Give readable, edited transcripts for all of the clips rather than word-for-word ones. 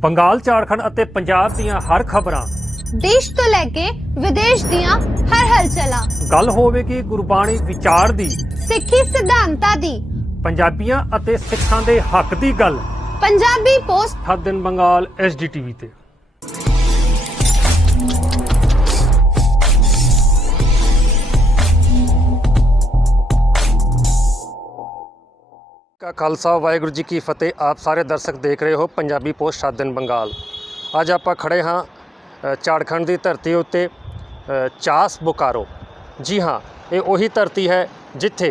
ਬੰਗਾਲ ਝਾਰਖੰਡ ਅਤੇ ਪੰਜਾਬ ਦੀਆਂ ਹਰ ਖਬਰਾਂ ਦੇਸ਼ ਤੋਂ ਲੈ ਕੇ ਵਿਦੇਸ਼ ਦੀਆਂ ਹਰ ਹਲਚਲਾਂ ਗੱਲ ਹੋਵੇਗੀ ਗੁਰਬਾਣੀ ਵਿਚਾਰ ਦੀ ਸਿੱਖੀ ਸਿਧਾਂਤਾਂ ਦੀ ਪੰਜਾਬੀਆਂ ਅਤੇ ਸਿੱਖਾਂ ਦੇ ਹੱਕ ਦੀ ਗੱਲ ਪੰਜਾਬੀ ਪੋਸਟ ਹਰ ਦਿਨ ਬੰਗਾਲ SDTV ਤੇ। का खालसा वाहिगुरू जी की फतेह। आप सारे दर्शक देख रहे हो पंजाबी पोस्ट 7 दिन बंगाल। ਅੱਜ ਆਪਾਂ ਖੜੇ ਹਾਂ ਝਾਰਖੰਡ ਦੀ ਧਰਤੀ ਉੱਤੇ ਚਾਸ ਬੋਕਾਰੋ। ਜੀ ਹਾਂ, ਇਹ ਉਹੀ ਧਰਤੀ ਹੈ ਜਿੱਥੇ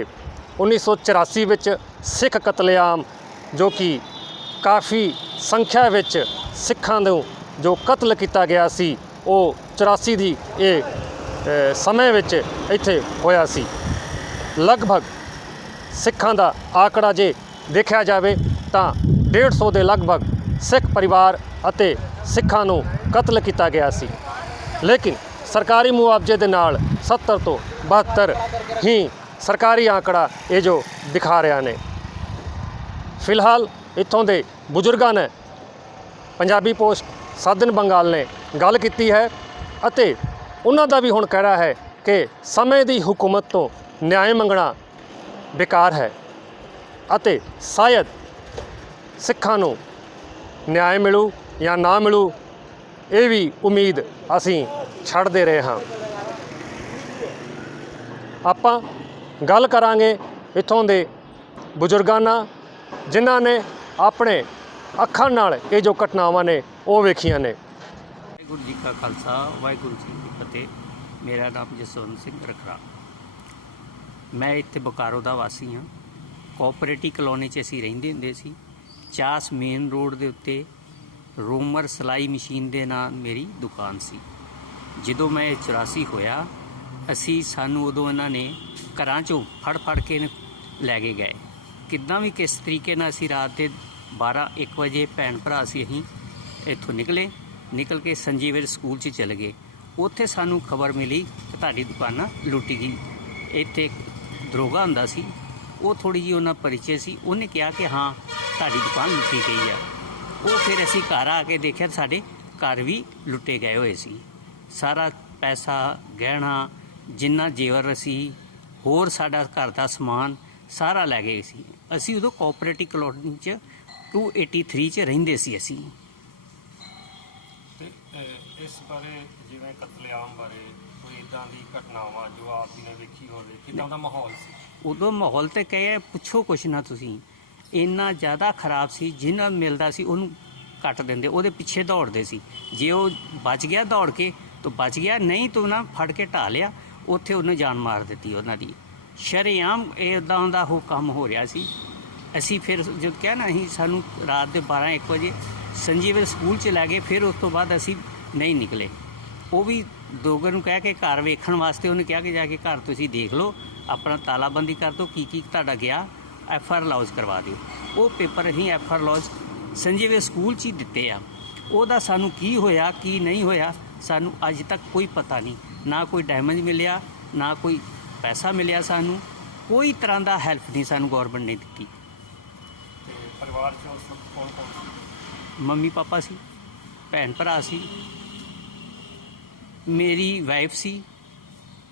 1984 ਵਿੱਚ ਸਿੱਖ ਕਤਲੇਆਮ ਜੋ ਕਿ ਕਾਫੀ ਸੰਖਿਆ ਵਿੱਚ ਸਿੱਖਾਂ ਨੂੰ ਜੋ ਕਤਲ ਕੀਤਾ ਗਿਆ ਸੀ ਉਹ 84 ਦੀ ਇਹ ਸਮੇਂ ਵਿੱਚ ਇੱਥੇ ਹੋਇਆ ਸੀ। ਲਗਭਗ ਸਿੱਖਾਂ ਦਾ ਆંકੜਾ ਜੇ ਦੇਖਿਆ ਜਾਵੇ ਤਾਂ 150 ਦੇ ਲਗਭਗ ਸਿੱਖ ਪਰਿਵਾਰ ਅਤੇ ਸਿੱਖਾਂ ਨੂੰ ਕਤਲ ਕੀਤਾ ਗਿਆ ਸੀ। ਲੇਕਿਨ ਸਰਕਾਰੀ ਮੁਆਵਜ਼ੇ ਦੇ ਨਾਲ 70 ਤੋਂ 72 ਹੀ ਸਰਕਾਰੀ ਆંકੜਾ ਇਹ ਜੋ ਦਿਖਾ ਰਿਹਾ ਨੇ। ਫਿਲਹਾਲ ਇੱਥੋਂ ਦੇ ਬਜ਼ੁਰਗਾਂ ਨੇ ਪੰਜਾਬੀ ਪੋਸਟ 7 ਦਿਨ ਬੰਗਾਲ ਨੇ ਗੱਲ ਕੀਤੀ ਹੈ ਅਤੇ ਉਹਨਾਂ ਦਾ ਵੀ ਹੁਣ ਕਹਿਣਾ ਹੈ ਕਿ ਸਮੇਂ ਦੀ ਹੁਕੂਮਤ ਤੋਂ ਨਿਆਂ ਮੰਗਣਾ बेकार है ਅਤੇ शायद ਸਿੱਖਾਂ ਨੂੰ ਨਿਆਂ ਮਿਲੂ ਜਾਂ ਨਾ ਮਿਲੂ ਇਹ ਵੀ ਉਮੀਦ ਅਸੀਂ ਛੱਡਦੇ ਰਹੇ ਹਾਂ। ਆਪਾਂ ਗੱਲ ਕਰਾਂਗੇ ਇੱਥੋਂ ਦੇ ਬਜ਼ੁਰਗਾਂ ਨਾਲ ਜਿਨ੍ਹਾਂ ਨੇ ਆਪਣੇ ਅੱਖਾਂ ਨਾਲ ਇਹ ਜੋ ਘਟਨਾਵਾਂ ਨੇ ਉਹ ਵੇਖੀਆਂ ਨੇ। ਵਾਹਿਗੁਰੂ ਜੀ ਕਾ ਖਾਲਸਾ ਵਾਹਿਗੁਰੂ ਜੀ ਕੀ ਫਤਿਹ। ਮੇਰਾ ਨਾਮ ਜਸਵੰਤ ਸਿੰਘ ਰਖੜਾ। ਮੈਂ ਇੱਥੇ ਬੋਕਾਰੋ ਦਾ ਵਾਸੀ ਹਾਂ। ਕੋਆਪਰੇਟਿਵ ਕਲੋਨੀ 'ਚ ਅਸੀਂ ਰਹਿੰਦੇ ਹੁੰਦੇ ਸੀ। ਚਾਸ ਮੇਨ ਰੋਡ ਦੇ ਉੱਤੇ ਰੋਮਰ ਸਿਲਾਈ ਮਸ਼ੀਨ ਦੇ ਨਾਲ ਮੇਰੀ ਦੁਕਾਨ ਸੀ। ਜਦੋਂ ਮੈਂ 84 ਹੋਇਆ ਸਾਨੂੰ ਉਦੋਂ ਇਹਨਾਂ ਨੇ ਘਰਾਂ 'ਚੋਂ ਫੜ ਕੇ ਲੈ ਕੇ ਗਏ। ਕਿੱਦਾਂ ਵੀ ਕਿਸ ਤਰੀਕੇ ਨਾਲ ਅਸੀਂ ਰਾਤ ਦੇ 12-1 ਵਜੇ ਭੈਣ ਭਰਾ ਸੀ ਅਸੀਂ ਇੱਥੋਂ ਨਿਕਲ ਕੇ ਸੰਜੀਵਰ ਸਕੂਲ 'ਚ ਚਲੇ ਗਏ। ਉੱਥੇ ਸਾਨੂੰ ਖਬਰ ਮਿਲੀ ਕਿ ਤੁਹਾਡੀ ਦੁਕਾਨ ਲੁੱਟੀ ਗਈ। ਇੱਥੇ ਦਰੋਗਾ ਹੁੰਦਾ ਸੀ, ਉਹ ਥੋੜ੍ਹੀ ਜਿਹੀ ਉਹਨਾਂ ਪਰਿਚੈ ਸੀ। ਉਹਨੇ ਕਿਹਾ ਕਿ ਹਾਂ ਤੁਹਾਡੀ ਦੁਕਾਨ ਲੁੱਟੀ ਗਈ ਹੈ। ਉਹ ਫਿਰ ਅਸੀਂ ਘਰ ਆ ਕੇ ਦੇਖਿਆ ਸਾਡੇ ਘਰ ਵੀ ਲੁੱਟੇ ਗਏ ਹੋਏ ਸੀ। ਸਾਰਾ ਪੈਸਾ ਗਹਿਣਾ ਜਿੰਨਾ ਜੇਵਰ ਸੀ ਹੋਰ ਸਾਡਾ ਘਰ ਦਾ ਸਮਾਨ ਸਾਰਾ ਲੈ ਗਏ ਸੀ। ਅਸੀਂ ਉਦੋਂ ਕੋਆਪਰੇਟਿਵ ਕਲੋਨੀ 'ਚ 283 'ਚ ਰਹਿੰਦੇ ਸੀ ਅਸੀਂ। ਇਸ ਬਾਰੇ ਜਿਵੇਂ ਕਤਲੇਆਮ ਬਾਰੇ ਕੋਈ ਇਦਾਂ ਦੀ ਘਟਨਾਵਾਂ ਜੋ ਆਪ ਜੀ ਨੇ ਵੇਖੀ ਹੋਵੇ, ਕਿੱਦਾਂ ਦਾ ਮਾਹੌਲ ਸੀ ਉਦੋਂ? ਮਾਹੌਲ ਤੇ ਕਹੇ ਪੁੱਛੋ ਕੁਛ ਨਾ ਤੁਸੀਂ, ਇੰਨਾ ਜ਼ਿਆਦਾ ਖਰਾਬ ਸੀ। ਜਿਹਨਾਂ ਮਿਲਦਾ ਸੀ ਉਹਨੂੰ ਕੱਟ ਦਿੰਦੇ, ਉਹਦੇ ਪਿੱਛੇ ਦੌੜਦੇ ਸੀ। ਜੇ ਉਹ ਬਚ ਗਿਆ ਦੌੜ ਕੇ ਤਾਂ ਬਚ ਗਿਆ, ਨਹੀਂ ਤਾਂ ਉਹਨਾਂ ਫੜ ਕੇ ਢਾ ਲਿਆ, ਉੱਥੇ ਉਹਨੇ ਜਾਨ ਮਾਰ ਦਿੱਤੀ ਉਹਨਾਂ ਦੀ। ਸ਼ਰੇਆਮ ਇੱਦਾਂ ਦਾ ਉਹ ਕੰਮ ਹੋ ਰਿਹਾ ਸੀ। ਅਸੀਂ ਫਿਰ ਜਦ ਕਿਹਾ ਨਾ ਸਾਨੂੰ ਰਾਤ ਦੇ 12-1 ਵਜੇ ਸੰਜੀਵਰ ਸਕੂਲ 'ਚ ਲੈ ਗਏ। ਫਿਰ ਉਸ ਤੋਂ ਬਾਅਦ ਅਸੀਂ ਨਹੀਂ ਨਿਕਲੇ। ਉਹ ਵੀ ਦੋਗਰ ਨੂੰ ਕਹਿ ਕੇ ਘਰ ਵੇਖਣ ਵਾਸਤੇ ਉਹਨੇ ਕਿਹਾ ਕਿ ਜਾ ਕੇ ਘਰ ਤੁਸੀਂ ਦੇਖ ਲਓ, ਆਪਣਾ ਤਾਲਾਬੰਦੀ ਕਰ ਦਿਓ, ਕੀ ਤੁਹਾਡਾ ਗਿਆ FR ਲੌਜ ਕਰਵਾ ਦਿਓ। ਉਹ ਪੇਪਰ ਅਸੀਂ FR ਲੌਜ ਸੰਜੀਵਰ ਸਕੂਲ 'ਚ ਹੀ ਦਿੱਤੇ ਆ। ਉਹਦਾ ਸਾਨੂੰ ਕੀ ਹੋਇਆ ਕੀ ਨਹੀਂ ਹੋਇਆ ਸਾਨੂੰ ਅੱਜ ਤੱਕ ਕੋਈ ਪਤਾ ਨਹੀਂ। ਨਾ ਕੋਈ ਡੈਮੇਜ ਮਿਲਿਆ, ਨਾ ਕੋਈ ਪੈਸਾ ਮਿਲਿਆ। ਸਾਨੂੰ ਕੋਈ ਤਰ੍ਹਾਂ ਦਾ ਹੈਲਪ ਨਹੀਂ ਸਾਨੂੰ ਗੌਰਮੈਂਟ ਨੇ ਦਿੱਤੀ। ਪਰਿਵਾਰ 'ਚ ਉਸ ਵਕਤ ਕੌਣ ਸੀ? ਮੰਮੀ ਪਾਪਾ ਸੀ, ਭੈਣ ਭਰਾ ਸੀ, ਮੇਰੀ ਵਾਈਫ ਸੀ।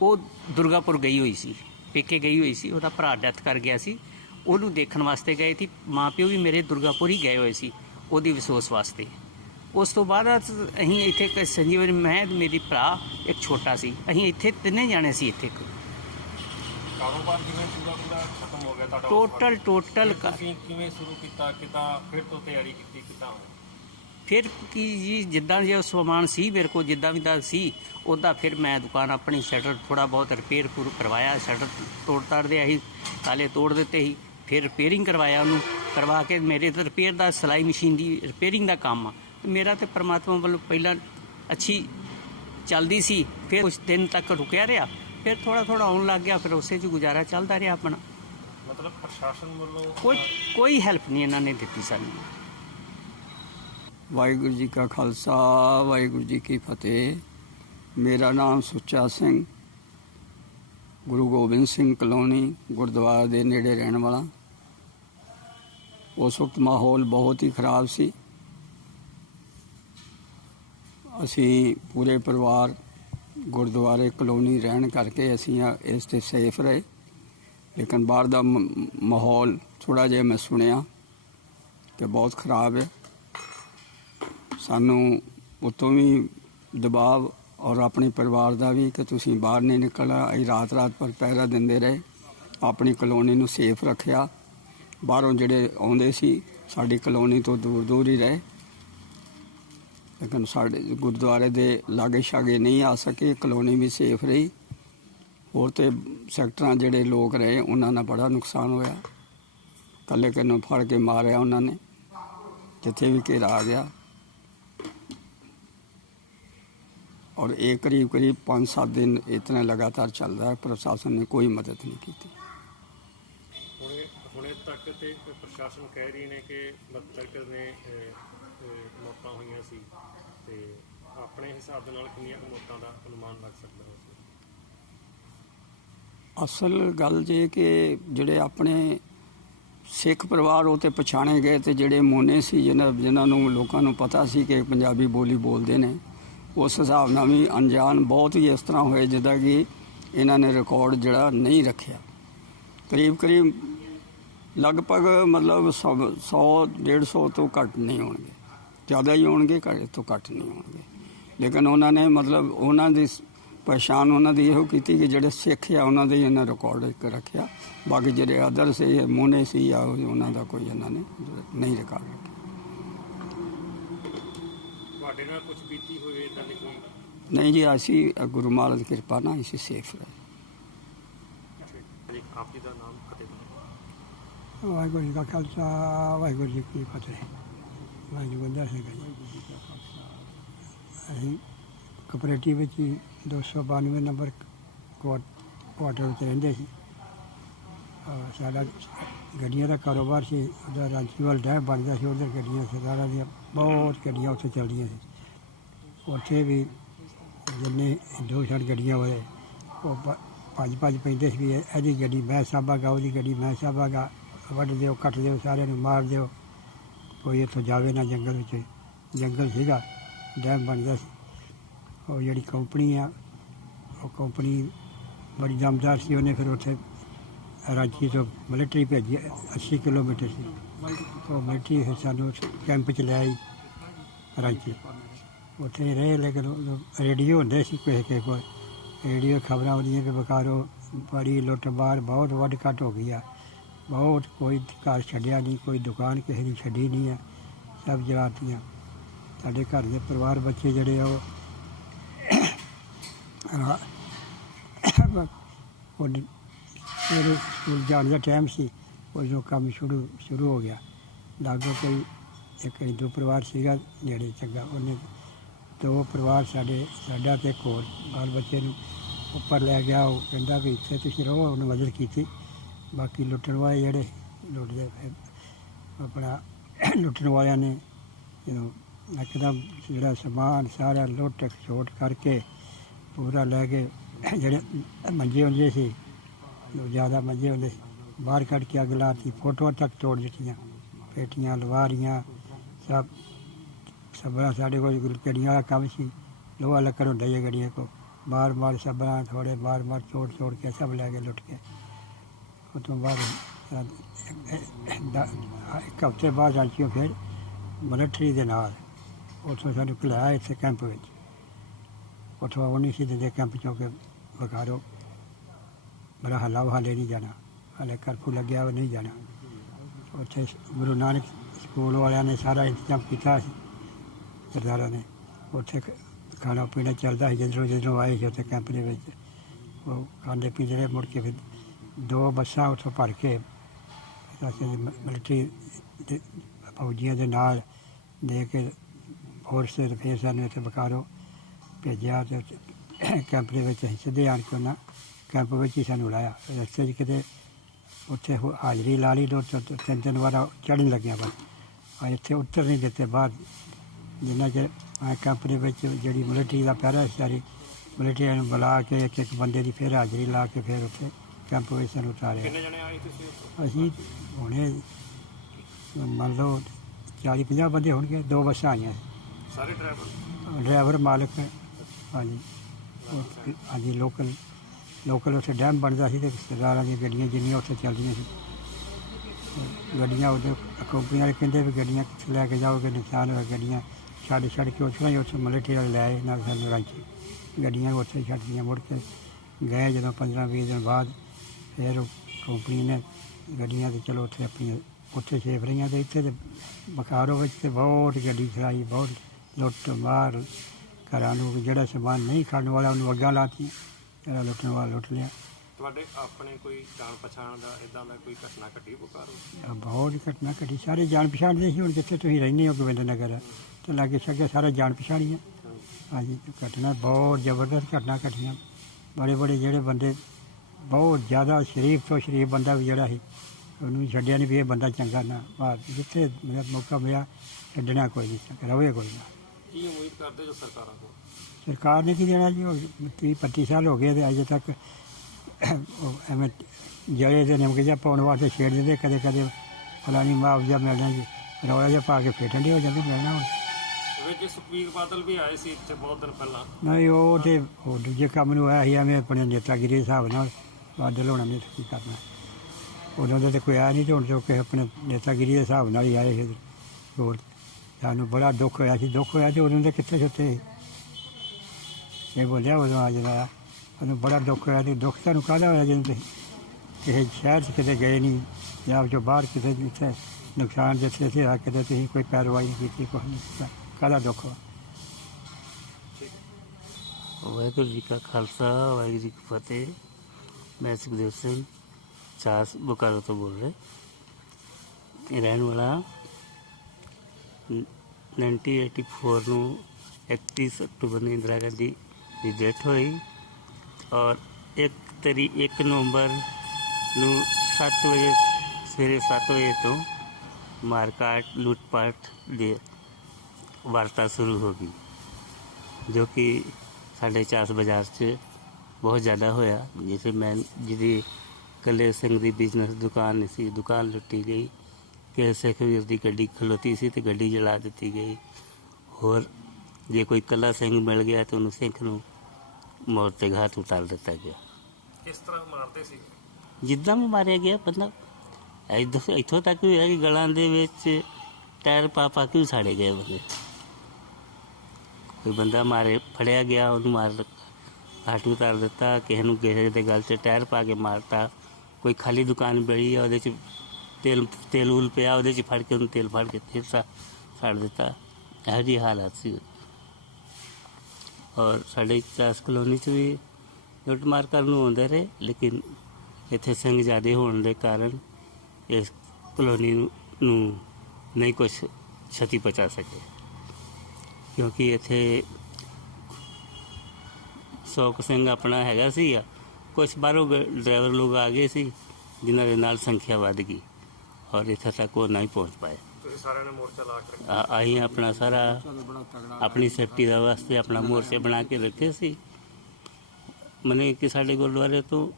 ਉਹ ਦੁਰਗਾਪੁਰ ਗਈ ਹੋਈ ਸੀ, ਪੇਕੇ ਗਈ ਹੋਈ ਸੀ। ਉਹਦਾ ਭਰਾ ਡੈਥ ਕਰ ਗਿਆ ਸੀ, ਉਹਨੂੰ ਦੇਖਣ ਵਾਸਤੇ ਗਏ ਸੀ। ਮਾਂ ਪਿਓ ਵੀ ਮੇਰੇ ਦੁਰਗਾਪੁਰ ਹੀ ਗਏ ਹੋਏ ਸੀ ਉਹਦੀ ਵਿਸੋਸ ਵਾਸਤੇ। ਉਸ ਤੋਂ ਬਾਅਦ ਅਸੀਂ ਇੱਥੇ ਸੰਜੀਵਨ, ਮੈਂ ਮੇਰੀ ਭਰਾ ਇੱਕ ਛੋਟਾ ਸੀ, ਅਸੀਂ ਇੱਥੇ ਤਿੰਨੇ ਜਾਣੇ ਸੀ। ਇੱਥੇ ਕਾਰੋਬਾਰ ਜਿਵੇਂ ਪੂਰਾ ਖਤਮ ਹੋ ਗਿਆ ਤੁਹਾਡਾ? ਟੋਟਲ ਤੁਸੀਂ ਕਿਵੇਂ ਸ਼ੁਰੂ ਕੀਤਾ, ਕਿੱਦਾਂ ਫਿਰ ਤੋਂ ਤਿਆਰੀ ਕੀਤੀ, ਕਿੱਦਾਂ? ਫਿਰ ਕੀ ਜੀ, ਜਿੱਦਾਂ ਜੇ ਸਮਾਨ ਸੀ ਮੇਰੇ ਕੋਲ, ਜਿੱਦਾਂ ਵੀ ਦਾ ਸੀ ਉੱਦਾਂ ਫਿਰ ਮੈਂ ਦੁਕਾਨ ਆਪਣੀ ਸ਼ਟਰ ਥੋੜ੍ਹਾ ਬਹੁਤ ਰਿਪੇਅਰ ਕਰਵਾਇਆ। ਸ਼ਟਰ ਤੋੜਦੇ ਅਸੀਂ ਤਾਲੇ ਤੋੜ ਦਿੱਤੇ ਸੀ। ਫਿਰ ਰਿਪੇਅਰਿੰਗ ਕਰਵਾਇਆ, ਉਹਨੂੰ ਕਰਵਾ ਕੇ ਮੇਰੇ ਤਾਂ ਰਿਪੇਅਰ ਦਾ ਸਿਲਾਈ ਮਸ਼ੀਨ ਦੀ ਰਿਪੇਅਰਿੰਗ ਦਾ ਕੰਮ ਆ। ਮੇਰਾ ਤਾਂ ਪਰਮਾਤਮਾ ਵੱਲੋਂ ਪਹਿਲਾਂ ਅੱਛੀ ਚੱਲਦੀ ਸੀ। ਫਿਰ ਕੁਛ ਦਿਨ ਤੱਕ ਰੁਕਿਆ ਰਿਹਾ, ਫਿਰ ਥੋੜ੍ਹਾ ਆਉਣ ਲੱਗ ਗਿਆ। ਫਿਰ ਉਸੇ 'ਚ ਗੁਜ਼ਾਰਾ ਚੱਲਦਾ ਰਿਹਾ ਆਪਣਾ। ਮਤਲਬ ਪ੍ਰਸ਼ਾਸਨ ਵੱਲੋਂ ਕੋਈ ਹੈਲਪ ਨਹੀਂ ਇਹਨਾਂ ਨੇ ਦਿੱਤੀ ਸਾਨੂੰ। ਵਾਹਿਗੁਰੂ ਜੀ ਕਾ ਖਾਲਸਾ ਵਾਹਿਗੁਰੂ ਜੀ ਕੀ ਫਤਿਹ। ਮੇਰਾ ਨਾਮ ਸੁੱਚਾ ਸਿੰਘ, ਗੁਰੂ ਗੋਬਿੰਦ ਸਿੰਘ ਕਲੋਨੀ ਗੁਰਦੁਆਰਾ ਦੇ ਨੇੜੇ ਰਹਿਣ ਵਾਲਾ। ਉਸ ਵਕਤ ਮਾਹੌਲ ਬਹੁਤ ਹੀ ਖਰਾਬ ਸੀ। ਅਸੀਂ ਪੂਰੇ ਪਰਿਵਾਰ ਗੁਰਦੁਆਰੇ ਕਲੋਨੀ ਰਹਿਣ ਕਰਕੇ ਅਸੀਂ ਇਸ 'ਤੇ ਸੇਫ ਰਹੇ। ਲੇਕਿਨ ਬਾਹਰ ਦਾ ਮਾਹੌਲ ਥੋੜ੍ਹਾ ਜਿਹਾ ਮੈਂ ਸੁਣਿਆ ਕਿ ਬਹੁਤ ਖਰਾਬ ਹੈ। ਸਾਨੂੰ ਉੱਤੋਂ ਵੀ ਦਬਾਅ ਔਰ ਆਪਣੇ ਪਰਿਵਾਰ ਦਾ ਵੀ ਕਿ ਤੁਸੀਂ ਬਾਹਰ ਨਹੀਂ ਨਿਕਲਣਾ। ਅਸੀਂ ਰਾਤ ਪਰ ਪਹਿਰਾ ਦਿੰਦੇ ਰਹੇ, ਆਪਣੀ ਕਲੋਨੀ ਨੂੰ ਸੇਫ ਰੱਖਿਆ। ਬਾਹਰੋਂ ਜਿਹੜੇ ਆਉਂਦੇ ਸੀ ਸਾਡੀ ਕਲੋਨੀ ਤੋਂ ਦੂਰ ਹੀ ਰਹੇ, ਲੇਕਿਨ ਸਾਡੇ ਗੁਰਦੁਆਰੇ ਦੇ ਲਾਗੇ ਛਾਗੇ ਨਹੀਂ ਆ ਸਕੇ। ਕਲੋਨੀ ਵੀ ਸੇਫ ਰਹੀ। ਹੋਰ ਤੇ ਸੈਕਟਰਾਂ ਜਿਹੜੇ ਲੋਕ ਰਹੇ ਉਹਨਾਂ ਨਾਲ ਬੜਾ ਨੁਕਸਾਨ ਹੋਇਆ। ਇਕੱਲੇ ਨੂੰ ਫੜ ਕੇ ਮਾਰਿਆ ਉਹਨਾਂ ਨੇ, ਜਿੱਥੇ ਵੀ ਘੇਰਾ ਆ ਗਿਆ। ਔਰ ਇਹ ਕਰੀਬ 5-7 ਦਿਨ ਇਤਨਾ ਲਗਾਤਾਰ ਚੱਲਦਾ ਹੈ। ਪ੍ਰਸ਼ਾਸਨ ਨੇ ਕੋਈ ਮਦਦ ਨਹੀਂ ਕੀਤੀ। ਹੁਣੇ ਤੱਕ ਤੇ ਪ੍ਰਸ਼ਾਸਨ ਕਹਿ ਰਹੀ ਨੇ ਕਿ 72 ਨੇ ਮੌਤਾਂ ਹੋਈਆਂ ਸੀ, ਤੇ ਆਪਣੇ ਹਿਸਾਬ ਦੇ ਨਾਲ ਕਿੰਨੀਆਂ ਕੁ ਮੌਤਾਂ ਦਾ ਅਨੁਮਾਨ ਲੱਗ ਸਕਦਾ ਹੈ? ਅਸਲ ਗੱਲ ਜੇ ਕਿ ਜਿਹੜੇ ਆਪਣੇ ਸਿੱਖ ਪਰਿਵਾਰ ਉਹ ਤੇ ਪਛਾਣੇ ਗਏ, ਤੇ ਜਿਹੜੇ ਮੋਨੇ ਸੀ ਜਿਨ੍ਹਾਂ ਨੂੰ ਲੋਕਾਂ ਨੂੰ ਪਤਾ ਸੀ ਕਿ ਪੰਜਾਬੀ ਬੋਲੀ ਬੋਲਦੇ ਨੇ, ਉਸ ਹਿਸਾਬ ਨਾਲ ਵੀ ਅਣਜਾਣ ਬਹੁਤ ਹੀ ਇਸ ਤਰ੍ਹਾਂ ਹੋਏ ਜਿੱਦਾਂ ਕਿ ਇਹਨਾਂ ਨੇ ਰਿਕਾਰਡ ਜਿਹੜਾ ਨਹੀਂ ਰੱਖਿਆ। ਕਰੀਬ ਲਗਭਗ ਮਤਲਬ 100-150 ਤੋਂ ਘੱਟ ਨਹੀਂ ਹੋਣਗੇ, ਜ਼ਿਆਦਾ ਹੀ ਹੋਣਗੇ, ਘੱਟ ਤੋਂ ਘੱਟ ਨਹੀਂ ਹੋਣਗੇ। ਲੇਕਿਨ ਉਹਨਾਂ ਨੇ ਮਤਲਬ ਉਹਨਾਂ ਦੀ ਪਛਾਣ ਉਹਨਾਂ ਦੀ ਇਹੋ ਕੀਤੀ ਕਿ ਜਿਹੜੇ ਸਿੱਖ ਆ ਉਹਨਾਂ ਦੇ ਇਹਨਾਂ ਰਿਕਾਰਡ ਰੱਖਿਆ। ਬਾਕੀ ਜਿਹੜੇ ਅਦਰ ਸੀ ਮੋਨੇ ਸੀ ਆ ਉਹਨਾਂ ਦਾ ਕੋਈ ਇਹਨਾਂ ਨੇ ਨਹੀਂ ਰਿਕਾਰਡ ਰੱਖਿਆ। ਤੁਹਾਡੇ ਨਾਲ ਕੁਝ ਬੀਤੀ ਹੋਵੇ ਇਦਾਂ ਦੀ ਕੋਈ? ਨਹੀਂ ਜੀ, ਅਸੀਂ ਗੁਰੂ ਮਹਾਰਾਜ ਦੀ ਕਿਰਪਾ ਨਾਲ ਅਸੀਂ ਸੇਫ ਰਹੇ। ਆਪ ਜੀ ਦਾ ਨਾਮ ਅਤੇ ਵਾਹਿਗੁਰੂ ਜੀ ਕਾ ਖਾਲਸਾ, ਵਾਹਿਗੁਰੂ ਜੀ ਕੀ ਫਤਿਹ। ਮੈਂ ਜੋਗਿੰਦਰ ਸਿੰਘ ਜੀ। ਅਸੀਂ ਕੋਆਪਰੇਟਿਵ ਵਿੱਚ ਹੀ 292 ਨੰਬਰ ਕੁਆਟਰ ਵਿੱਚ ਰਹਿੰਦੇ ਸੀ। ਸਾਡਾ ਗੱਡੀਆਂ ਦਾ ਕਾਰੋਬਾਰ ਸੀ। ਉਹਦਾ ਰਾਂਚੀਵਾਲ ਡੈਮ ਬਣਦਾ ਸੀ, ਉੱਧਰ ਗੱਡੀਆਂ ਸਰਦਾਰਾਂ ਦੀਆਂ ਬਹੁਤ ਗੱਡੀਆਂ ਉੱਥੇ ਚੱਲਦੀਆਂ ਸੀ। ਉੱਥੇ ਵੀ ਜਿੰਨੇ ਦੋ ਛੜ ਗੱਡੀਆਂ ਵਾਲੇ ਉਹ ਭੱਜ ਪੈਂਦੇ ਸੀ ਵੀ ਇਹਦੀ ਗੱਡੀ ਮੈਂ ਸਾਂਭਾਂਗਾ, ਉਹਦੀ ਗੱਡੀ ਮੈਂ ਸਾਂਭਾਂਗਾ, ਵੱਢ ਦਿਓ, ਕੱਟ ਦਿਓ, ਸਾਰਿਆਂ ਨੂੰ ਮਾਰ ਦਿਓ, ਕੋਈ ਇੱਥੋਂ ਜਾਵੇ ਨਾ। ਜੰਗਲ ਵਿੱਚ ਜੰਗਲ ਸੀਗਾ, ਡੈਮ ਬਣਦਾ ਸੀ। ਉਹ ਜਿਹੜੀ ਕੰਪਨੀ ਆ, ਉਹ ਕੰਪਨੀ ਬੜੀ ਦਮਦਾਰ ਸੀ। ਉਹਨੇ ਫਿਰ ਉੱਥੇ ਰਾਂਚੀ ਤੋਂ ਮਿਲਟਰੀ ਭੇਜੀ, 80 ਕਿਲੋਮੀਟਰ ਸੀ। ਉਹ ਮਿਲਟਰੀ ਫਿਰ ਸਾਨੂੰ ਕੈਂਪ 'ਚ ਲੈ ਆਈ ਰਾਂਚੀ। ਉੱਥੇ ਰਹੇ, ਲੇਕਿਨ ਰੇਡੀਓ ਹੁੰਦੇ ਸੀ ਕਿਸੇ ਕੋਲ, ਰੇਡੀਓ ਖਬਰਾਂ ਆਉਂਦੀਆਂ ਕਿ ਬਕਾਰੋ ਬੜੀ ਲੁੱਟ ਮਾਰ ਬਹੁਤ ਵੱਧ ਘੱਟ ਹੋ ਗਈ ਆ, ਬਹੁਤ। ਕੋਈ ਘਰ ਛੱਡਿਆ ਨਹੀਂ, ਕੋਈ ਦੁਕਾਨ ਕਿਸੇ ਦੀ ਛੱਡੀ ਨਹੀਂ ਹੈ, ਸਭ ਜਲਾਤੀਆਂ। ਸਾਡੇ ਘਰ ਦੇ ਪਰਿਵਾਰ ਬੱਚੇ ਜਿਹੜੇ ਆ ਉਹ ਮੇਰੇ ਸਕੂਲ ਜਾਣ ਦਾ ਟਾਈਮ ਸੀ, ਉਦੋਂ ਕੰਮ ਸ਼ੁਰੂ ਹੋ ਗਿਆ। ਲਾਗੋਂ ਕੋਈ ਇੱਕ ਹਿੰਦੂ ਪਰਿਵਾਰ ਸੀਗਾ ਜਿਹੜੇ ਚੰਗਾ, ਉਹਨੇ 2 ਪਰਿਵਾਰ ਸਾਡਾ ਅਤੇ ਇੱਕ ਹੋਰ ਬਾਲ ਬੱਚੇ ਨੂੰ ਉੱਪਰ ਲੈ ਗਿਆ। ਉਹ ਕਹਿੰਦਾ ਵੀ ਇੱਥੇ ਤੁਸੀਂ ਰਹੋ, ਉਹਨੇ ਮਦਦ ਕੀਤੀ। ਬਾਕੀ ਲੁੱਟਣ ਵਾਲੇ ਜਿਹੜੇ ਲੁੱਟਦੇ ਆਪਣਾ ਲੁੱਟਣ ਵਾਲਿਆਂ ਨੇ ਜਦੋਂ ਇੱਕਦਮ ਜਿਹੜਾ ਸਮਾਨ ਸਾਰਾ ਲੁੱਟ ਖਸੋਟ ਕਰਕੇ ਪੂਰਾ ਲੈ ਕੇ, ਜਿਹੜੇ ਮੰਜੇ ਹੁੰਦੇ ਸੀ, ਜ਼ਿਆਦਾ ਮੰਜੇ ਹੁੰਦੇ ਸੀ, ਬਾਹਰ ਕੱਢ ਕੇ ਅੱਗ ਲਾਤੀ, ਫੋਟੋਆਂ ਤੱਕ ਤੋੜ ਦਿੱਤੀਆਂ, ਪੇਟੀਆਂ ਲਵਾਰੀਆਂ ਸਭ ਸਬਰਾਂ। ਸਾਡੇ ਕੋਲ ਗੱਡੀਆਂ ਵਾਲਾ ਕੰਮ ਸੀ, ਲੋਹਾ ਲੱਕੜ ਹੁੰਦਾ ਹੀ ਗੱਡੀਆਂ ਕੋਲ। ਮਾਰ ਸਬਰਾਂ ਥੋੜ੍ਹੇ ਮਾਰ ਤੋੜ ਕੇ ਸਭ ਲੈ ਕੇ ਲੁੱਟ ਕੇ। ਉਹ ਤੋਂ ਬਾਅਦ ਇੱਕ ਹਫ਼ਤੇ ਬਾਅਦ ਰਾਂਚੀਓ ਫਿਰ ਮਿਲਟਰੀ ਦੇ ਨਾਲ ਉੱਥੋਂ ਸਾਨੂੰ ਘਲਾਇਆ ਇੱਥੇ ਕੈਂਪ ਵਿੱਚ। ਉੱਥੋਂ ਉਹ ਨਹੀਂ ਸੀ ਦਿੰਦੇ ਕੈਂਪ 'ਚੋਂ ਕਿ ਬਕਾਰੋ ਮੇਰਾ ਹਾਲੇ ਨਹੀਂ ਜਾਣਾ, ਹਾਲੇ ਕਰਫਿਊ ਲੱਗਿਆ, ਉਹ ਨਹੀਂ ਜਾਣਾ। ਉੱਥੇ ਗੁਰੂ ਨਾਨਕ ਸਕੂਲ ਵਾਲਿਆਂ ਨੇ ਸਾਰਾ ਇੰਤਜ਼ਾਮ ਕੀਤਾ ਸੀ, ਸਰਦਾਰਾਂ ਨੇ। ਉੱਥੇ ਖਾਣਾ ਪੀਣਾ ਚੱਲਦਾ ਸੀ, ਜਦੋਂ ਆਏ ਸੀ ਉੱਥੇ ਕੈਂਪ ਦੇ ਵਿੱਚ। ਉਹ ਖਾਂਦੇ ਪੀਂਦੇ ਰਹੇ। ਮੁੜ ਕੇ ਫਿਰ 2 ਬੱਸਾਂ ਉੱਥੋਂ ਭਰ ਕੇ ਮਿਲਟਰੀ ਦੇ ਫੌਜੀਆਂ ਦੇ ਨਾਲ ਦੇ ਕੇ ਫੋਰਸ ਤੇ ਫਿਰ ਸਾਨੂੰ ਇੱਥੇ ਬਕਾਰੋ ਭੇਜਿਆ। ਅਤੇ ਕੈਂਪ ਦੇ ਵਿੱਚ ਅਸੀਂ ਸਿੱਧੇ ਆਣ ਕੇ ਉਹਨਾਂ ਕੈਂਪ ਵਿੱਚ ਹੀ ਸਾਨੂੰ ਲਾਇਆ। ਰਸਤੇ 'ਚ ਕਿਤੇ ਉੱਥੇ ਹਾਜ਼ਰੀ ਲਾ ਲਈ, 2-3 ਵਾਰ ਚੜ੍ਹਨ ਲੱਗਿਆ, ਬਸ ਇੱਥੇ ਉੱਤਰ ਨਹੀਂ ਦਿੱਤੇ ਬਾਹਰ। ਜਿੰਨਾ ਚਿਰ ਕੈਂਪ ਦੇ ਵਿੱਚ ਜਿਹੜੀ ਮਿਲਟਰੀ ਦਾ ਪਹਿਰਾ ਸਾਰੀ ਮਿਲਟਰੀ ਨੂੰ ਬੁਲਾ ਕੇ ਇੱਕ ਬੰਦੇ ਦੀ ਫਿਰ ਹਾਜ਼ਰੀ ਲਾ ਕੇ ਫਿਰ ਉੱਥੇ ਕੈਂਪ ਵਿੱਚ ਸਾਨੂੰ ਉਤਾਰਿਆ। ਕਿੰਨੇ ਜਣੇ ਆਏ ਤੁਸੀਂ? ਅਸੀਂ ਹੁਣੇ ਮੰਨ ਲਓ 40-50 ਬੰਦੇ ਹੋਣਗੇ। 2 ਬੱਸਾਂ ਆਈਆਂ। ਸਾਰੇ ਡਰਾਈਵਰ? ड्राइवर मालिक है। हाँ जी हाँ जी लोकल उत्थे डैम बनता सी ते सरदारां दी गड्डियां जिन्नियां उत्थे चलदियां सी गड्डियां उद्धर कंपनी वाले कहंदे भी गड्डियां कित्थे लैके जाओगे नुकसान होया गड्डियां छड्ड के उत्थों ही उत्थे मलेठी वाले लै आए नाल सानूं रांची गड्डियां उत्थे छड्डियां मुड़ के गए जदों 15-20 दिन बाद फिर कंपनी ने गड्डियां ते चलो उत्थे अपनी उत्थे सेफ रहियां ते इत्थे ते बकारो विच ते बहुत गड्डी चलाई बहुत लुੱਟ मार घरां नूं जेह्ड़ा समान नहीं खड़न वाला ਉਹਨੂੰ ਅੱਗਾਂ ਲਾਤੀਆਂ ਜਿਹੜਾ ਲੁੱਟਣ ਵਾਲਾ ਲੁੱਟ ਲਿਆ। ਤੁਹਾਡੇ ਆਪਣੇ ਕੋਈ ਜਾਣ ਪਛਾਣ ਦਾ ਇਦਾਂ ਦਾ ਕੋਈ ਘਟਨਾ ਘਟੀ ਬੁਕਾਰੋ? ਬਹੁਤ ਘਟਨਾ ਘਟੀ ਸਾਰੇ ਜਾਣ ਪਛਾਣਦੇ ਸੀ। ਹੁਣ ਜਿੱਥੇ ਤੁਸੀਂ ਰਹਿੰਦੇ ਹੋ ਗੋਬਿੰਦ ਨਗਰ ਤੇ ਲਾਗੇ ਛਾਗੇ ਸਾਰਾ ਜਾਣ ਪਛਾਣੀ ਆ। ਹਾਂਜੀ ਘਟਨਾ ਬਹੁਤ ਜ਼ਬਰਦਸਤ ਘਟਨਾ ਘਟੀਆਂ ਬੜੇ ਬੜੇ ਜਿਹੜੇ ਬੰਦੇ ਬਹੁਤ ਜ਼ਿਆਦਾ ਸ਼ਰੀਫ ਤੋਂ ਸ਼ਰੀਫ ਬੰਦਾ ਵੀ ਜਿਹੜਾ ਸੀ ਉਹਨੂੰ ਵੀ ਛੱਡਿਆ ਨਹੀਂ ਵੀ ਇਹ ਬੰਦਾ ਚੰਗਾ ਨਾ ਬਸ ਜਿੱਥੇ ਮੇਰਾ ਮੌਕਾ ਮਿਲਿਆ ਛੱਡਣਾ ਕੋਈ ਨਹੀਂ ਰਵੇ ਕੋਈ ਨਾ। ਕੀ ਉਮੀਦ ਕਰਦੇ ਜੋ ਸਰਕਾਰਾਂ ਕੋਲ? ਸਰਕਾਰ ਨੇ ਕੀ ਦੇਣਾ ਜੀ 30-35 ਸਾਲ ਹੋ ਗਏ ਤੇ ਅਜੇ ਤੱਕ ਉਹ ਐਵੇਂ ਜੜੇ ਦੇ ਨਿਮਕ ਜਿਹਾ ਪਾਉਣ ਵਾਸਤੇ ਛੇੜ ਦਿੰਦੇ ਕਦੇ ਕਦੇ ਫਲਾਣੀ ਮੁਆਵਜ਼ਾ ਮਿਲਣਾ ਜੀ ਰੌਲਾ ਜਿਹਾ ਪਾ ਕੇ ਫੇਰ ਠੰਡੇ ਹੋ ਜਾਂਦੇ ਮਿਲਣਾ ਹੁਣ। ਵਿੱਚ ਸੁਖਬੀਰ ਬਾਦਲ ਵੀ ਆਏ ਸੀ ਇੱਥੇ ਬਹੁਤ ਦਿਨ ਪਹਿਲਾਂ। ਨਹੀਂ ਉਹ ਤੇ ਉਹ ਦੂਜੇ ਕੰਮ ਨੂੰ ਆਇਆ ਸੀ ਐਵੇਂ ਆਪਣੇ ਨੇਤਾਗਿਰੀ ਦੇ ਹਿਸਾਬ ਨਾਲ ਬਾਦਲ ਹੋਣਾ ਨੇ ਕੀ ਕਰਨਾ ਉਦੋਂ ਦਾ ਤਾਂ ਕੋਈ ਆਇਆ ਨਹੀਂ ਤੇ ਹੁਣ ਜੋ ਕਿ ਆਪਣੇ ਨੇਤਾਗਿਰੀ ਦੇ ਹਿਸਾਬ ਨਾਲ ਹੀ ਆਏ ਸੀ। ਹੋਰ ਸਾਨੂੰ ਬੜਾ ਦੁੱਖ ਹੋਇਆ ਸੀ ਤੇ ਉਦੋਂ ਦੇ ਕਿੱਥੇ ਸੁੱਤੇ ਇਹ ਬੋਲਿਆ ਉਦੋਂ ਆ ਜਿਹੜਾ ਉਹਨੂੰ ਬੜਾ ਦੁੱਖ ਹੋਇਆ ਤੇ ਦੁੱਖ ਤੁਹਾਨੂੰ ਕਾਹਦਾ ਹੋਇਆ ਜਦੋਂ ਤੁਸੀਂ ਕਿਸੇ ਸ਼ਹਿਰ 'ਚ ਕਿਤੇ ਗਏ ਨਹੀਂ ਪੰਜਾਬ 'ਚੋਂ ਬਾਹਰ ਕਿਤੇ ਜਿੱਥੇ ਨੁਕਸਾਨ ਜਿੱਥੇ ਇੱਥੇ ਆ ਕਿਤੇ ਤੁਸੀਂ ਕੋਈ ਪੈਰਵਾਈ ਨਹੀਂ ਕੀਤੀ ਕੁਛ ਨਹੀਂ ਕੀਤਾ ਕਾਹਦਾ ਦੁੱਖ ਵਾ। ਵਾਹਿਗੁਰੂ ਜੀ ਕਾ ਖਾਲਸਾ ਵਾਹਿਗੁਰੂ ਜੀ ਕੀ ਫਤਿਹ। ਮੈਂ ਸੁਖਦੇਵ ਸਿੰਘ ਚਾਸ ਬੁਕਾਰੋ ਤੋਂ ਬੋਲ ਰਿਹਾ। ਇਹ ਰਹਿਣ ਵਾਲਾ 1984 ਨੂੰ 31 ਅਕਤੂਬਰ ਨੂੰ ਇੰਦਰਾ ਗਾਂਧੀ ਦੀ ਡੈਥ ਹੋਈ ਔਰ 1 ਨਵੰਬਰ ਨੂੰ 7 ਵਜੇ ਸਵੇਰੇ 7 ਵਜੇ ਤੋਂ ਮਾਰਕਾਟ ਲੁੱਟਪਾਟ ਦੀ ਵਾਰਤਾ ਸ਼ੁਰੂ ਹੋ ਗਈ ਜੋ ਕਿ ਸਾਡੇ ਚਾਸ ਬਾਜ਼ਾਰ 'ਚ ਬਹੁਤ ਜ਼ਿਆਦਾ ਹੋਇਆ। ਜਿਸੇ ਮੈਂ ਜਿਹਦੀ ਕੱਲੇ ਸਿੰਘ ਦੀ ਬਿਜ਼ਨਸ ਦੁਕਾਨ ਨਹੀਂ ਸੀ ਦੁਕਾਨ ਲੁੱਟੀ ਗਈ। ਕਿਸੇ ਸਿੱਖ ਵੀਰ ਦੀ ਗੱਡੀ ਖਲੋਤੀ ਸੀ ਤੇ ਗੱਡੀ ਜਲਾ ਦਿੱਤੀ ਗਈ। ਹੋਰ ਜੇ ਕੋਈ ਇਕੱਲਾ ਸਿੰਘ ਮਿਲ ਗਿਆ ਤਾਂ ਉਹਨੂੰ ਸਿੰਘ ਨੂੰ ਮੌਤ ਦੇ ਘਾਟ ਉਤਾਰ ਦਿੱਤਾ ਗਿਆ। ਕਿਸ ਤਰ੍ਹਾਂ ਮਾਰਦੇ ਸੀ? ਜਿੱਦਾਂ ਵੀ ਮਾਰਿਆ ਗਿਆ ਬੰਦਾ ਇੱਥੋਂ ਤੱਕ ਵੀ ਹੈ ਕਿ ਗਲਾਂ ਦੇ ਵਿੱਚ ਟਾਇਰ ਪਾ ਕੇ ਸਾੜੇ ਗਏ ਬੰਦੇ। ਕੋਈ ਬੰਦਾ ਮਾਰੇ ਫੜਿਆ ਗਿਆ ਉਹਨੂੰ ਮਾਰ ਘਾਟ ਉਤਾਰ ਦਿੱਤਾ। ਕਿਸੇ ਨੂੰ ਕਿਸੇ ਦੇ ਗਲ 'ਚ ਟਾਇਰ ਪਾ ਕੇ ਮਾਰਤਾ। ਕੋਈ ਖਾਲੀ ਦੁਕਾਨ ਬੜੀ ਆ ਉਹਦੇ 'ਚ ਤੇਲ ਉਲ ਪਿਆ ਉਹਦੇ 'ਚ ਫੜ ਕੇ ਉਹਨੂੰ ਤੇਲ ਫੜ ਕੇ ਫਿਰ ਸਾੜ ਦਿੱਤਾ। ਇਹੋ ਜਿਹੀ ਹਾਲਾਤ ਸੀ। ਔਰ ਸਾਡੇ ਚਾਸ ਕਲੋਨੀ 'ਚ ਵੀ ਲੁੱਟਮਾਰ ਕਰਨ ਨੂੰ ਆਉਂਦੇ ਰਹੇ ਲੇਕਿਨ ਇੱਥੇ ਸਿੰਘ ਜ਼ਿਆਦਾ ਹੋਣ ਦੇ ਕਾਰਨ ਇਸ ਕਲੋਨੀ ਨੂੰ ਨਹੀਂ ਕੁਛ ਛਤੀ ਪਹੁੰਚਾ ਸਕੇ ਕਿਉਂਕਿ ਇੱਥੇ 100 ਸਿੰਘ ਆਪਣਾ ਹੈਗਾ ਸੀ। ਕੁਛ ਬਾਹਰੋਂ ਡਰਾਈਵਰ ਲੋਕ ਆ ਗਏ ਸੀ ਜਿਨ੍ਹਾਂ ਦੇ ਨਾਲ ਸੰਖਿਆ ਵੱਧ ਗਈ ਔਰ ਇੱਥੇ ਤੱਕ ਉਹ ਨਹੀਂ ਪਹੁੰਚ ਪਾਏ। ਤੁਸੀਂ ਸਾਰਿਆਂ ਨੇ ਮੋਰਚਾ ਲਾ ਕੇ ਰੱਖਿਆ? ਅਸੀਂ ਆਪਣਾ ਸਾਰਾ ਆਪਣੀ ਸੇਫਟੀ ਦਾ ਵਾਸਤੇ ਆਪਣਾ ਮੋਰਚੇ ਬਣਾ ਕੇ ਰੱਖੇ ਸੀ। ਮਨੇ ਕਿ ਸਾਡੇ ਗੁਰਦੁਆਰੇ ਤੋਂ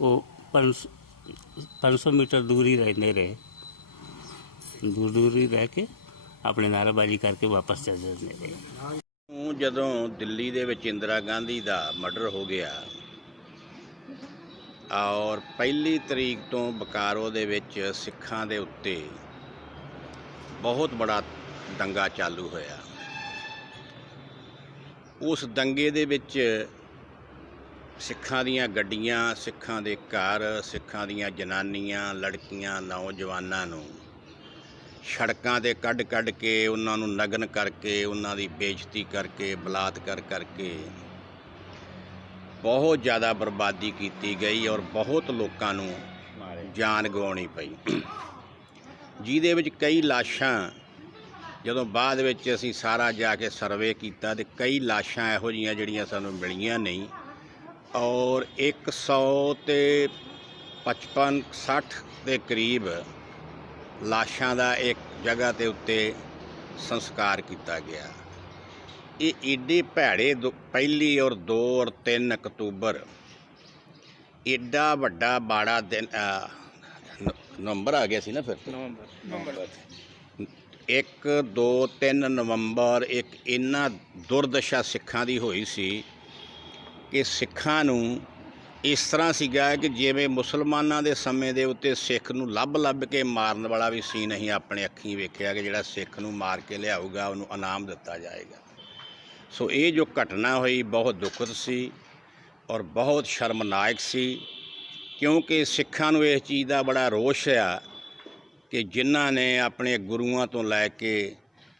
ਉਹ 500 ਮੀਟਰ ਦੂਰ ਹੀ ਰਹਿੰਦੇ ਰਹੇ। ਦੂਰ ਹੀ ਰਹਿ ਕੇ ਆਪਣੇ ਨਾਅਰੇਬਾਜ਼ੀ ਕਰਕੇ ਵਾਪਸ ਚੱਲ ਜਾਂਦੇ ਰਹੇ। ਜਦੋਂ ਦਿੱਲੀ ਦੇ ਵਿੱਚ ਇੰਦਰਾ ਗਾਂਧੀ ਦਾ ਮਰਡਰ ਹੋ ਗਿਆ ਔਰ 1 ਤਰੀਕ ਤੋਂ ਬਕਾਰੋ ਦੇ ਵਿੱਚ ਸਿੱਖਾਂ ਦੇ ਉੱਤੇ ਬਹੁਤ ਬੜਾ ਦੰਗਾ ਚਾਲੂ ਹੋਇਆ। ਉਸ ਦੰਗੇ ਦੇ ਵਿੱਚ ਸਿੱਖਾਂ ਦੀਆਂ ਗੱਡੀਆਂ, ਸਿੱਖਾਂ ਦੇ ਘਰ, ਸਿੱਖਾਂ ਦੀਆਂ ਜਨਾਨੀਆਂ, ਲੜਕੀਆਂ, ਨੌਜਵਾਨਾਂ ਨੂੰ ਸੜਕਾਂ 'ਤੇ ਕੱਢ ਕੇ ਉਹਨਾਂ ਨੂੰ ਨਗਨ ਕਰਕੇ ਉਹਨਾਂ ਦੀ ਬੇਇੱਜ਼ਤੀ ਕਰਕੇ ਬਲਾਤਕਾਰ ਕਰਕੇ ਬਹੁਤ ਜ਼ਿਆਦਾ ਬਰਬਾਦੀ ਕੀਤੀ ਗਈ ਔਰ ਬਹੁਤ ਲੋਕਾਂ ਨੂੰ ਜਾਨ ਗਵਾਉਣੀ ਪਈ ਜਿਹਦੇ ਵਿੱਚ ਕਈ ਲਾਸ਼ਾਂ ਜਦੋਂ ਬਾਅਦ ਵਿੱਚ ਅਸੀਂ ਸਾਰਾ ਜਾ ਕੇ ਸਰਵੇ ਕੀਤਾ ਤੇ ਕਈ ਲਾਸ਼ਾਂ ਇਹੋ ਜਿਹੀਆਂ ਜਿਹੜੀਆਂ ਸਾਨੂੰ ਮਿਲੀਆਂ ਨਹੀਂ ਔਰ 100 ਤੇ 55-60 ਦੇ ਕਰੀਬ ਲਾਸ਼ਾਂ ਦਾ ਇੱਕ ਜਗ੍ਹਾ ਦੇ ਉੱਤੇ ਸੰਸਕਾਰ ਕੀਤਾ ਗਿਆ। ਇਹ ਏਡੇ ਭੈੜੇ 1 ਔਰ 2 ਔਰ 3 ਅਕਤੂਬਰ ਏਡਾ ਵੱਡਾ ਬਾੜਾ ਦਿਨ ਨਵੰਬਰ ਆ ਗਿਆ ਸੀ ਨਾ ਫਿਰ ਨਵੰਬਰ 1 2 3 ਨਵੰਬਰ ਇੱਕ ਇੰਨਾ ਦੁਰਦਸ਼ਾ ਸਿੱਖਾਂ ਦੀ ਹੋਈ ਸੀ ਕਿ ਸਿੱਖਾਂ ਨੂੰ ਇਸ ਤਰ੍ਹਾਂ ਸੀਗਾ ਕਿ ਜਿਵੇਂ ਮੁਸਲਮਾਨਾਂ ਦੇ ਸਮੇਂ ਦੇ ਉੱਤੇ ਸਿੱਖ ਨੂੰ ਲੱਭ ਕੇ ਮਾਰਨ ਵਾਲਾ ਵੀ ਸੀ ਨਹੀਂ ਆਪਣੇ ਅੱਖੀਂ ਵੇਖਿਆ ਕਿ ਜਿਹੜਾ ਸਿੱਖ ਨੂੰ ਮਾਰ ਕੇ ਲਿਆਊਗਾ ਉਹਨੂੰ ਇਨਾਮ ਦਿੱਤਾ ਜਾਏਗਾ। ਸੋ ਇਹ ਜੋ ਘਟਨਾ ਹੋਈ ਬਹੁਤ ਦੁਖਦ ਸੀ ਔਰ ਬਹੁਤ ਸ਼ਰਮਨਾਕ ਸੀ, ਕਿਉਂਕਿ ਸਿੱਖਾਂ ਨੂੰ ਇਸ ਚੀਜ਼ ਦਾ ਬੜਾ ਰੋਸ਼ ਆ ਕਿ ਜਿਨ੍ਹਾਂ ਨੇ ਆਪਣੇ ਗੁਰੂਆਂ ਤੋਂ ਲੈ ਕੇ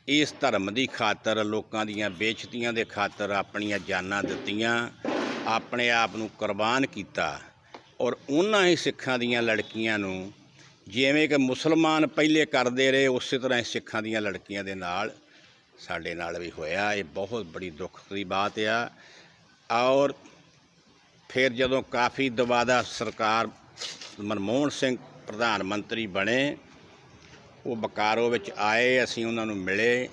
ਇਸ ਧਰਮ ਦੀ ਖਾਤਰ ਲੋਕਾਂ ਦੀਆਂ ਬੇਇੱਜ਼ਤੀਆਂ ਦੇ ਖਾਤਰ ਆਪਣੀਆਂ ਜਾਨਾਂ ਦਿੱਤੀਆਂ, ਆਪਣੇ ਆਪ ਨੂੰ ਕੁਰਬਾਨ ਕੀਤਾ, ਔਰ ਉਹਨਾਂ ਹੀ ਸਿੱਖਾਂ ਦੀਆਂ ਲੜਕੀਆਂ ਨੂੰ ਜਿਵੇਂ ਕਿ ਮੁਸਲਮਾਨ ਪਹਿਲੇ ਕਰਦੇ ਰਹੇ ਉਸੇ ਤਰ੍ਹਾਂ ਹੀ ਸਿੱਖਾਂ ਦੀਆਂ ਲੜਕੀਆਂ ਦੇ ਨਾਲ ਸਾਡੇ ਨਾਲ ਵੀ ਹੋਇਆ। ਇਹ ਬਹੁਤ ਬੜੀ ਦੁੱਖ ਦੀ ਬਾਤ ਆ। ਔਰ ਫਿਰ ਜਦੋਂ ਕਾਫੀ ਦੁਬਾਰਾ ਸਰਕਾਰ ਮਨਮੋਹਨ ਸਿੰਘ ਪ੍ਰਧਾਨ ਮੰਤਰੀ ਬਣੇ, ਉਹ ਬਕਾਰੋ ਵਿੱਚ ਆਏ, ਅਸੀਂ ਉਹਨਾਂ ਨੂੰ ਮਿਲੇ।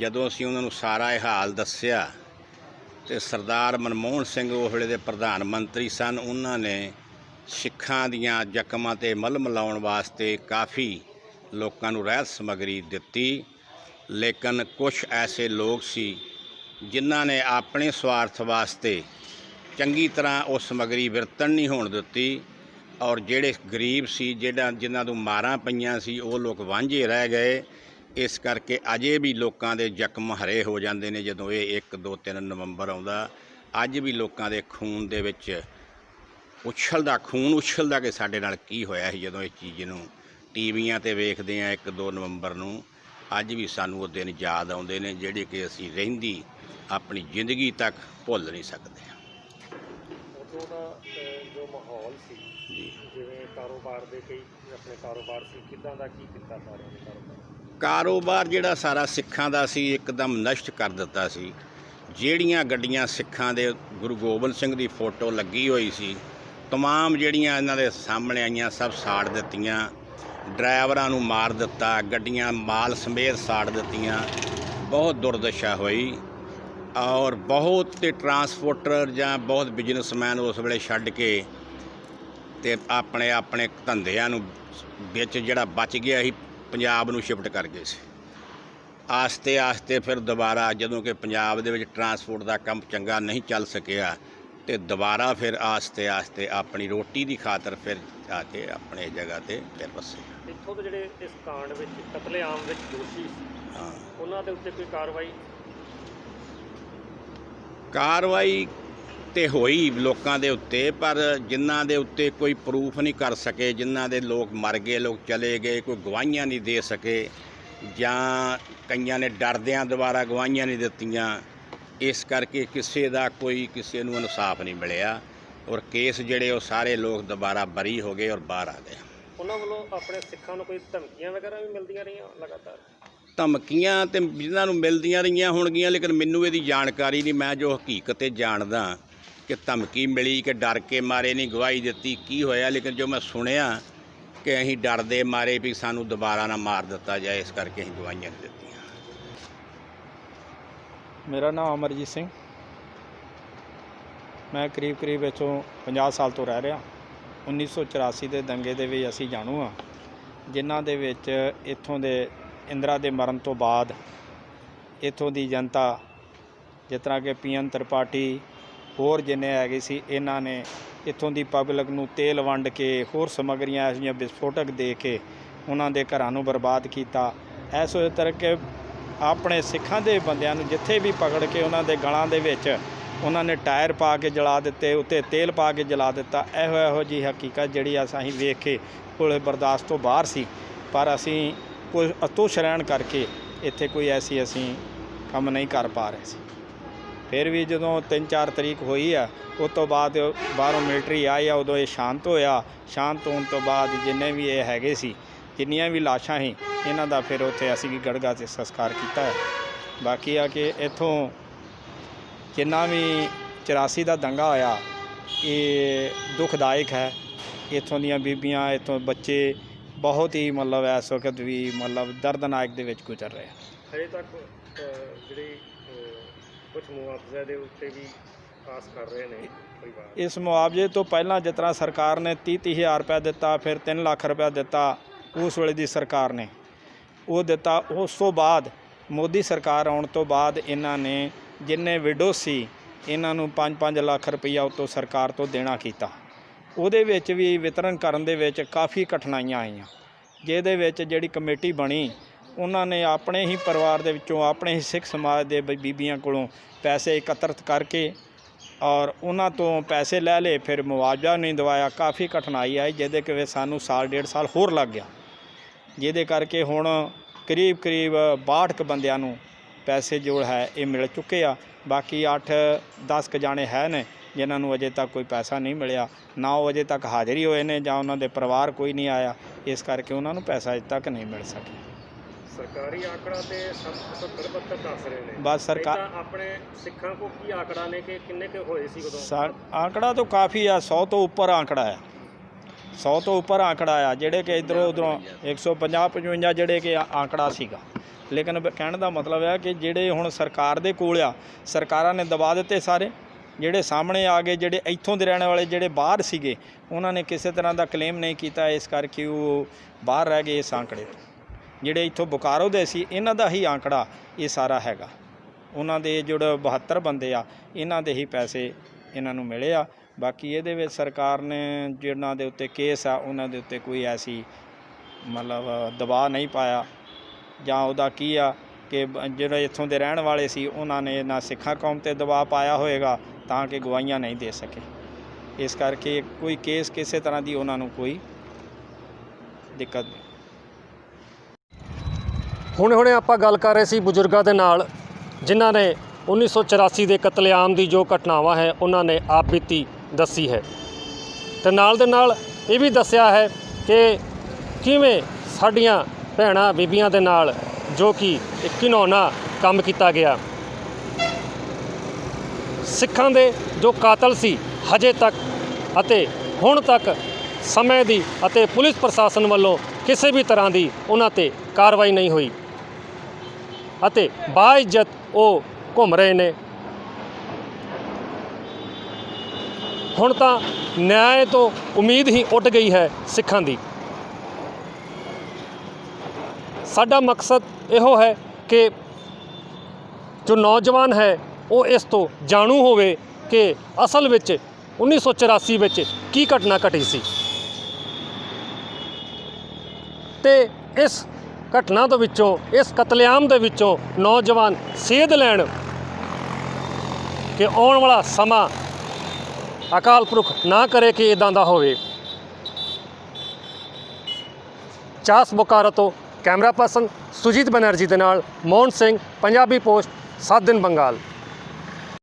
ਜਦੋਂ ਅਸੀਂ ਉਹਨਾਂ ਨੂੰ ਸਾਰਾ ਇਹ ਹਾਲ ਦੱਸਿਆ ਤੇ ਸਰਦਾਰ ਮਨਮੋਹਨ ਸਿੰਘ ਉਸ ਵੇਲੇ ਦੇ ਪ੍ਰਧਾਨ ਮੰਤਰੀ ਸਨ, ਉਹਨਾਂ ਨੇ ਸਿੱਖਾਂ ਦੀਆਂ ਜ਼ਖਮਾਂ 'ਤੇ ਮਲਮ ਲਾਉਣ ਵਾਸਤੇ ਕਾਫੀ ਲੋਕਾਂ ਨੂੰ ਰਹਿਤ ਸਮੱਗਰੀ ਦਿੱਤੀ। ਲੇਕਿਨ ਕੁਛ ਐਸੇ ਲੋਕ ਸੀ ਜਿਨ੍ਹਾਂ ਨੇ ਆਪਣੇ ਸਵਾਰਥ ਵਾਸਤੇ ਚੰਗੀ ਤਰ੍ਹਾਂ ਉਹ ਸਮੱਗਰੀ ਵਰਤਣ ਨਹੀਂ ਹੋਣ ਦਿੱਤੀ, ਔਰ ਜਿਹੜੇ ਗਰੀਬ ਸੀ ਜਿਨ੍ਹਾਂ ਨੂੰ ਮਾਰਾਂ ਪਈਆਂ ਸੀ ਉਹ ਲੋਕ ਵਾਂਝੇ ਰਹਿ ਗਏ। ਇਸ ਕਰਕੇ ਅਜੇ ਵੀ ਲੋਕਾਂ ਦੇ ਜ਼ਖਮ ਹਰੇ ਹੋ ਜਾਂਦੇ ਨੇ ਜਦੋਂ ਇਹ 1 2 3 ਨਵੰਬਰ ਆਉਂਦਾ। ਅੱਜ ਵੀ ਲੋਕਾਂ ਦੇ ਖੂਨ ਦੇ ਵਿੱਚ ਖੂਨ ਉਛਲਦਾ ਕਿ ਸਾਡੇ ਨਾਲ ਕੀ ਹੋਇਆ ਸੀ ਜਦੋਂ ਇਸ ਚੀਜ਼ ਨੂੰ ਟੀਵੀਆਂ 'ਤੇ ਵੇਖਦੇ ਹਾਂ 1 2 ਨਵੰਬਰ ਨੂੰ। ਅੱਜ ਵੀ ਸਾਨੂੰ ਉਹ ਦਿਨ ਯਾਦ ਆਉਂਦੇ ਨੇ ਜਿਹੜੇ ਕਿ ਅਸੀਂ ਰਹਿੰਦੀ ਆਪਣੀ ਜ਼ਿੰਦਗੀ ਤੱਕ ਭੁੱਲ ਨਹੀਂ ਸਕਦੇ। ਉਦੋਂ ਦਾ ਜੋ ਮਾਹੌਲ ਸੀ ਜੀ, ਜਿਵੇਂ ਕਾਰੋਬਾਰ ਦੇ ਕਈ ਆਪਣੇ ਕਾਰੋਬਾਰ ਸੀ, ਕਿੱਦਾਂ ਦਾ ਕੀ ਕੀਤਾ ਸਾਰਿਆਂ ਨੇ ਕਾਰੋਬਾਰ ਜਿਹੜਾ ਸਾਰਾ ਸਿੱਖਾਂ ਦਾ ਸੀ ਇੱਕਦਮ ਨਸ਼ਟ ਕਰ ਦਿੱਤਾ ਸੀ। ਜਿਹੜੀਆਂ ਗੱਡੀਆਂ ਸਿੱਖਾਂ ਦੇ ਗੁਰੂ ਗੋਬਿੰਦ ਸਿੰਘ ਦੀ ਫੋਟੋ ਲੱਗੀ ਹੋਈ ਸੀ, ਤਮਾਮ ਜਿਹੜੀਆਂ ਇਹਨਾਂ ਦੇ ਸਾਹਮਣੇ ਆਈਆਂ ਸਭ ਸਾੜ ਦਿੱਤੀਆਂ, ਡਰਾਈਵਰਾਂ ਨੂੰ ਮਾਰ ਦਿੱਤਾ, ਗੱਡੀਆਂ ਮਾਲ ਸਮੇਤ ਸਾੜ ਦਿੱਤੀਆਂ। ਬਹੁਤ ਦੁਰਦਸ਼ਾ ਹੋਈ ਔਰ ਬਹੁਤ ਤੇ ਟਰਾਂਸਪੋਰਟਰ ਜਾਂ ਬਹੁਤ ਬਿਜ਼ਨਸਮੈਨ ਉਸ ਵੇਲੇ ਛੱਡ ਕੇ ਤੇ ਆਪਣੇ ਧੰਦਿਆਂ ਨੂੰ ਵਿੱਚ ਜਿਹੜਾ ਬਚ ਗਿਆ ਸੀ ਪੰਜਾਬ ਨੂੰ ਸ਼ਿਫਟ ਕਰ ਗਏ ਸੀ। ਆਸਤੇ ਫਿਰ ਦੁਬਾਰਾ ਜਦੋਂ ਕਿ ਪੰਜਾਬ ਦੇ ਵਿੱਚ ਟਰਾਂਸਪੋਰਟ ਦਾ ਕੰਮ ਚੰਗਾ ਨਹੀਂ ਚੱਲ ਸਕਿਆ ਤੇ ਦੁਬਾਰਾ ਫਿਰ ਆਸਤੇ ਆਪਣੀ ਰੋਟੀ ਦੀ ਖਾਤਰ ਫਿਰ ਆ ਕੇ ਆਪਣੇ ਜਗ੍ਹਾ ਤੇ ਫਿਰ ਵਸੇ। ਇੱਥੋਂ ਦੇ ਜਿਹੜੇ ਇਸ ਕਾਂਡ ਵਿੱਚ ਕਤਲੇਆਮ ਵਿੱਚ ਦੋਸ਼ੀ ਸੀ, ਹਾਂ, ਉਹਨਾਂ ਦੇ ਉੱਤੇ ਕੋਈ ਕਾਰਵਾਈ ਤੇ ਹੋਈ ਲੋਕਾਂ ਦੇ ਉੱਤੇ, ਪਰ ਜਿਨ੍ਹਾਂ ਦੇ ਉੱਤੇ ਕੋਈ ਪ੍ਰੂਫ ਨਹੀਂ ਕਰ ਸਕੇ, ਜਿਨ੍ਹਾਂ ਦੇ ਲੋਕ ਮਰ ਗਏ, ਲੋਕ ਚਲੇ ਗਏ, ਕੋਈ ਗਵਾਹੀਆਂ ਨਹੀਂ ਦੇ ਸਕੇ ਜਾਂ ਕਈਆਂ ਨੇ ਡਰਦਿਆਂ ਦੁਬਾਰਾ ਗਵਾਹੀਆਂ ਨਹੀਂ ਦਿੱਤੀਆਂ, ਇਸ ਕਰਕੇ ਕਿਸੇ ਨੂੰ ਇਨਸਾਫ ਨਹੀਂ ਮਿਲਿਆ ਔਰ ਕੇਸ ਜਿਹੜੇ ਉਹ ਸਾਰੇ ਲੋਕ ਦੁਬਾਰਾ ਬਰੀ ਹੋ ਗਏ ਔਰ ਬਾਹਰ ਆ ਗਏ। ਉਹਨਾਂ ਵੱਲੋਂ ਆਪਣੇ ਸਿੱਖਾਂ ਨੂੰ ਕੋਈ ਧਮਕੀਆਂ ਵਗੈਰਾ ਵੀ ਮਿਲਦੀਆਂ ਰਹੀਆਂ ਲਗਾਤਾਰ? ਧਮਕੀਆਂ ਤੇ ਜਿਨ੍ਹਾਂ ਨੂੰ ਮਿਲਦੀਆਂ ਰਹੀਆਂ ਹੋਣਗੀਆਂ, ਲੇਕਿਨ ਮੈਨੂੰ ਇਹਦੀ ਜਾਣਕਾਰੀ ਨਹੀਂ। ਮੈਂ ਜੋ ਹਕੀਕਤ ਜਾਣਦਾ ਕਿ ਧਮਕੀ ਮਿਲੀ ਕਿ ਡਰ ਕੇ ਮਾਰੇ ਨਹੀਂ ਗਵਾਹੀ ਦਿੱਤੀ, ਕੀ ਹੋਇਆ, ਲੇਕਿਨ ਜੋ ਮੈਂ ਸੁਣਿਆ ਕਿ ਅਸੀਂ ਡਰਦੇ ਮਾਰੇ ਵੀ ਸਾਨੂੰ ਦੁਬਾਰਾ ਨਾ ਮਾਰ ਦਿੱਤਾ ਜਾਏ, ਇਸ ਕਰਕੇ ਅਸੀਂ ਗਵਾਹੀਆਂ ਨਹੀਂ ਦਿੱਤੀਆਂ। ਮੇਰਾ ਨਾਮ ਅਮਰਜੀਤ ਸਿੰਘ, ਮੈਂ ਕਰੀਬ ਇੱਥੋਂ 50 ਸਾਲ ਤੋਂ ਰਹਿ ਰਿਹਾ। 1984 ਦੇ ਦੰਗੇ ਦੇ ਵੀ ਅਸੀਂ ਜਾਣੂ ਹਾਂ, ਜਿਨ੍ਹਾਂ ਦੇ ਵਿੱਚ ਇੱਥੋਂ ਦੇ ਇੰਦਰਾ ਦੇ ਮਰਨ ਤੋਂ ਬਾਅਦ ਇੱਥੋਂ ਦੀ ਜਨਤਾ ਜਿਸ ਤਰ੍ਹਾਂ ਕਿ ਪੀਐਨ ਤ੍ਰਿਪਾਠੀ ਹੋਰ ਜਿੰਨੇ ਹੈਗੇ ਸੀ, ਇਹਨਾਂ ਨੇ ਇੱਥੋਂ ਦੀ ਪਬਲਿਕ ਨੂੰ ਤੇਲ ਵੰਡ ਕੇ ਹੋਰ ਸਮੱਗਰੀਆਂ ਇਹੋ ਜਿਹੀਆਂ ਵਿਸਫੋਟਕ ਦੇ ਕੇ ਉਹਨਾਂ ਦੇ ਘਰਾਂ ਨੂੰ ਬਰਬਾਦ ਕੀਤਾ। ਐਸੋ ਤਰ੍ਹਾਂ ਕਿ ਆਪਣੇ ਸਿੱਖਾਂ ਦੇ ਬੰਦਿਆਂ ਨੂੰ ਜਿੱਥੇ ਵੀ ਪਕੜ ਕੇ ਉਹਨਾਂ ਦੇ ਗਲਾਂ ਦੇ ਵਿੱਚ ਉਹਨਾਂ ਨੇ ਟਾਇਰ ਪਾ ਕੇ ਜਲਾ ਦਿੱਤੇ, ਉੱਤੇ ਤੇਲ ਪਾ ਕੇ ਜਲਾ ਦਿੱਤਾ। ਇਹੋ ਜਿਹੀ ਹਕੀਕਤ ਜਿਹੜੀ ਅਸੀਂ ਵੇਖ ਕੇ ਕੋਲ ਬਰਦਾਸ਼ਤ ਤੋਂ ਬਾਹਰ ਸੀ, ਪਰ ਅਸੀਂ ਕੋਈ ਅਤੁੱਛ ਰਹਿਣ ਕਰਕੇ ਇੱਥੇ ਕੋਈ ਐਸੀ ਅਸੀਂ ਕੰਮ ਨਹੀਂ ਕਰ ਪਾ ਰਹੇ ਸੀ। ਫਿਰ ਵੀ ਜਦੋਂ 3-4 ਤਰੀਕ ਹੋਈ ਆ, ਉਸ ਤੋਂ ਬਾਅਦ ਬਾਹਰੋਂ ਮਿਲਟਰੀ ਆਈ ਆ, ਉਦੋਂ ਇਹ ਸ਼ਾਂਤ ਹੋਇਆ। ਸ਼ਾਂਤ ਹੋਣ ਤੋਂ ਬਾਅਦ ਜਿੰਨੇ ਵੀ ਇਹ ਹੈਗੇ ਸੀ, ਜਿੰਨੀਆਂ ਵੀ ਲਾਸ਼ਾਂ ਸੀ, ਇਹਨਾਂ ਦਾ ਫਿਰ ਉੱਥੇ ਅਸੀਂ ਵੀ ਗੜਗਾ 'ਤੇ ਸੰਸਕਾਰ ਕੀਤਾ ਹੈ। ਬਾਕੀ ਆ ਕਿ ਇੱਥੋਂ ਜਿੰਨਾ ਵੀ 84 ਦਾ ਦੰਗਾ ਹੋਇਆ, ਇਹ ਦੁਖਦਾਇਕ ਹੈ। ਇੱਥੋਂ ਦੀਆਂ ਬੀਬੀਆਂ, ਇੱਥੋਂ ਬੱਚੇ ਬਹੁਤ ਹੀ ਇਸ ਵਕਤ ਵੀ ਦਰਦਨਾਕ ਦੇ ਵਿੱਚ ਗੁਜ਼ਰ ਰਹੇ। ਹਜੇ ਤੱਕ ਜਿਹੜੀ ਕੁਝ ਮੁਆਵਜ਼ੇ ਦੇ ਉੱਤੇ ਵੀ ਆਸ ਕਰ ਰਹੇ ਨੇ ਪਰਿਵਾਰ। ਇਸ ਮੁਆਵਜ਼ੇ ਤੋਂ ਪਹਿਲਾਂ ਜਿਸ ਤਰ੍ਹਾਂ ਸਰਕਾਰ ਨੇ 30,000 ਰੁਪਇਆ ਦਿੱਤਾ, ਫਿਰ 3 ਲੱਖ ਰੁਪਇਆ ਦਿੱਤਾ ਉਸ ਵੇਲੇ ਦੀ ਸਰਕਾਰ ਨੇ। ਉਹ ਦਿੱਤਾ। ਉਸ ਤੋਂ ਬਾਅਦ ਮੋਦੀ ਸਰਕਾਰ ਆਉਣ ਤੋਂ ਬਾਅਦ ਇਹਨਾਂ ਨੇ ਜਿੰਨੇ ਵਿਡੋ ਸੀ ਇਹਨਾਂ ਨੂੰ 5-5 ਲੱਖ ਰੁਪਈਆ ਉੱਤੋਂ ਸਰਕਾਰ ਤੋਂ ਦੇਣਾ ਕੀਤਾ। ਉਹਦੇ ਵਿੱਚ ਵੀ ਵਿਤਰਨ ਕਰਨ ਦੇ ਵਿੱਚ ਕਾਫੀ ਕਠਿਨਾਈਆਂ ਆਈਆਂ, ਜਿਹਦੇ ਵਿੱਚ ਜਿਹੜੀ ਕਮੇਟੀ ਬਣੀ ਉਹਨਾਂ ਨੇ ਆਪਣੇ ਹੀ ਪਰਿਵਾਰ ਦੇ ਵਿੱਚੋਂ, ਆਪਣੇ ਹੀ ਸਿੱਖ ਸਮਾਜ ਦੇ ਬੀਬੀਆਂ ਕੋਲੋਂ ਪੈਸੇ ਇਕੱਤਰਿਤ ਕਰਕੇ ਔਰ ਉਹਨਾਂ ਤੋਂ ਪੈਸੇ ਲੈ ਲਏ, ਫਿਰ ਮੁਆਵਜ਼ਾ ਨਹੀਂ ਦਵਾਇਆ। ਕਾਫੀ ਕਠਿਨਾਈ ਆਈ, ਜਿਹਦੇ ਕਿ ਸਾਨੂੰ ਸਾਲ 1.5 ਸਾਲ ਹੋਰ ਲੱਗ ਗਿਆ, ਜਿਹਦੇ ਕਰਕੇ ਹੁਣ ਕਰੀਬ 62 ਕੁ ਬੰਦਿਆਂ ਨੂੰ ਪੈਸੇ ਜੋ ਹੈ ਇਹ ਮਿਲ ਚੁੱਕੇ ਆ। ਬਾਕੀ 8-10 ਕੁ ਜਾਣੇ ਹੈ ਨੇ ਜਿਨ੍ਹਾਂ ਨੂੰ ਅਜੇ ਤੱਕ ਕੋਈ ਪੈਸਾ ਨਹੀਂ ਮਿਲਿਆ, ਨਾ ਉਹ ਅਜੇ ਤੱਕ ਹਾਜ਼ਰੀ ਹੋਏ ਨੇ ਜਾਂ ਉਹਨਾਂ ਦੇ ਪਰਿਵਾਰ ਕੋਈ ਨਹੀਂ ਆਇਆ, ਇਸ ਕਰਕੇ ਉਹਨਾਂ ਨੂੰ ਪੈਸਾ ਅਜੇ ਤੱਕ ਨਹੀਂ ਮਿਲ ਸਕਿਆ। ਸਰਕਾਰੀ ਆંકੜਾ ਤੇ 70-72 ਦੱਸ ਰਹੇ ਨੇ। ਬਸ ਸਰਕਾਰ ਆਪਣੇ ਸਿੱਖਾਂ ਕੋ ਕੀ ਆંકੜਾ ਨੇ ਕਿ ਕਿੰਨੇ ਕੁ ਹੋਏ ਸੀ ਉਦੋਂ? ਆંકੜਾ ਤਾਂ ਕਾਫੀ ਆ, 100 ਤੋਂ ਉੱਪਰ ਆંકੜਾ ਆ, 100 ਤੋਂ ਉੱਪਰ ਆંકੜਾ ਆ, ਜਿਹੜੇ ਕਿ ਇੱਧਰੋਂ ਉੱਧਰੋਂ 150-55 ਜਿਹੜੇ ਕਿ ਆંકੜਾ ਸੀਗਾ। ਲੇਕਿਨ ਕਹਿਣ ਦਾ ਮਤਲਬ ਹੈ ਕਿ ਜਿਹੜੇ ਹੁਣ ਸਰਕਾਰ ਦੇ ਕੋਲ ਆ, ਸਰਕਾਰਾਂ ਨੇ ਦਬਾ ਦਿੱਤੇ ਸਾਰੇ। ਜਿਹੜੇ ਸਾਹਮਣੇ ਆ ਗਏ, ਜਿਹੜੇ ਇੱਥੋਂ ਦੇ ਰਹਿਣ ਵਾਲੇ ਜਿਹੜੇ ਬਾਹਰ ਸੀਗੇ, ਉਹਨਾਂ ਨੇ ਕਿਸੇ ਤਰ੍ਹਾਂ ਦਾ ਕਲੇਮ ਨਹੀਂ ਕੀਤਾ, ਇਸ ਕਰਕੇ ਉਹ ਬਾਹਰ ਰਹਿ ਗਏ ਇਸ ਆંકੜੇ ਤੋਂ। ਜਿਹੜੇ ਇੱਥੋਂ ਬੋਕਾਰੋ ਦੇ ਸੀ ਇਹਨਾਂ ਦਾ ਹੀ ਆંકੜਾ ਇਹ ਸਾਰਾ ਹੈਗਾ। ਉਹਨਾਂ ਦੇ ਜਿਹੜੇ 72 ਬੰਦੇ ਆ ਇਹਨਾਂ ਦੇ ਹੀ ਪੈਸੇ ਇਹਨਾਂ ਨੂੰ ਮਿਲੇ ਆ। ਬਾਕੀ ਇਹਦੇ ਵਿੱਚ ਸਰਕਾਰ ਨੇ ਜਿਹਨਾਂ ਦੇ ਉੱਤੇ ਕੇਸ ਆ ਉਹਨਾਂ ਦੇ ਉੱਤੇ ਕੋਈ ਐਸੀ ਮਤਲਬ ਦਬਾਅ ਨਹੀਂ ਪਾਇਆ, ਜਾਂ ਉਹਦਾ ਕੀ ਆ ਕਿ ਜਿਹੜੇ ਇੱਥੋਂ ਦੇ ਰਹਿਣ ਵਾਲੇ ਸੀ ਉਹਨਾਂ ਨੇ ਨਾ ਸਿੱਖਾਂ ਕੌਮ ਤੇ ਦਬਾਅ ਪਾਇਆ ਹੋਏਗਾ ਤਾਂ ਕਿ ਗਵਾਹੀਆਂ ਨਹੀਂ ਦੇ ਸਕੇ। ਇਸ ਕਰਕੇ ਕੋਈ ਕੇਸ ਕਿਸੇ ਤਰ੍ਹਾਂ ਦੀ ਉਹਨਾਂ ਨੂੰ ਕੋਈ ਦਿੱਕਤ ਨਹੀਂ। ਹੁਣੇ ਆਪਾਂ ਗੱਲ ਕਰ ਰਹੇ ਸੀ ਬਜ਼ੁਰਗਾਂ ਦੇ ਨਾਲ ਜਿਨ੍ਹਾਂ ਨੇ 1984 ਦੇ ਕਤਲੇਆਮ ਦੀ ਜੋ ਘਟਨਾਵਾਂ ਹੈ ਉਹਨਾਂ ਨੇ ਆਪ ਬੀਤੀ ਦੱਸੀ ਹੈ, ਤੇ ਨਾਲ ਦੇ ਨਾਲ ਇਹ ਵੀ ਦੱਸਿਆ ਹੈ ਕਿ ਕਿਵੇਂ ਸਾਡੀਆਂ ਭੈਣਾਂ ਬੀਬੀਆਂ ਦੇ ਨਾਲ ਜੋ ਕਿ ਇੱਕ ਘਿਨੌਣਾ ਕੰਮ ਕੀਤਾ ਗਿਆ। ਸਿੱਖਾਂ ਦੇ ਜੋ ਕਾਤਲ ਸੀ ਹਜੇ ਤੱਕ ਅਤੇ ਹੁਣ ਤੱਕ ਸਮੇਂ ਦੀ ਅਤੇ ਪੁਲਿਸ ਪ੍ਰਸ਼ਾਸਨ ਵੱਲੋਂ ਕਿਸੇ ਵੀ ਤਰ੍ਹਾਂ ਦੀ ਉਹਨਾਂ 'ਤੇ ਕਾਰਵਾਈ ਨਹੀਂ ਹੋਈ ਅਤੇ ਬਾਇੱਜ਼ਤ ਉਹ ਘੁੰਮ ਰਹੇ ਨੇ। ਹੁਣ ਤਾਂ ਨਿਆਂ ਤੋਂ ਉਮੀਦ ਹੀ ਉੱਡ ਗਈ ਹੈ ਸਿੱਖਾਂ ਦੀ। ਸਾਡਾ ਮਕਸਦ ਇਹੋ ਹੈ ਕਿ ਜੋ ਨੌਜਵਾਨ ਹੈ ਉਹ ਇਸ ਤੋਂ ਜਾਣੂ ਹੋਵੇ ਕਿ ਅਸਲ ਵਿੱਚ 1984 ਵਿੱਚ ਕੀ ਘਟਨਾ ਘਟੀ ਸੀ, ਤੇ ਇਸ ਘਟਨਾ ਦੇ ਵਿੱਚੋਂ, ਇਸ ਕਤਲੇਆਮ ਦੇ ਵਿੱਚੋਂ ਨੌਜਵਾਨ ਸੇਧ ਲੈਣ ਕਿ ਆਉਣ ਵਾਲਾ ਸਮਾਂ ਅਕਾਲ ਪੁਰਖ ਨਾ ਕਰੇ ਕਿ ਇਦਾਂ ਦਾ ਹੋਵੇ। ਚਾਸ ਬੋਕਾਰੋ ਤੋਂ ਕੈਮਰਾ ਪਰਸਨ ਸੁਜੀਤ ਬੈਨਰਜੀ ਦੇ ਨਾਲ ਮੋਹਨ ਸਿੰਘ, ਪੰਜਾਬੀ ਪੋਸਟ, 7 ਦਿਨ ਬੰਗਾਲ।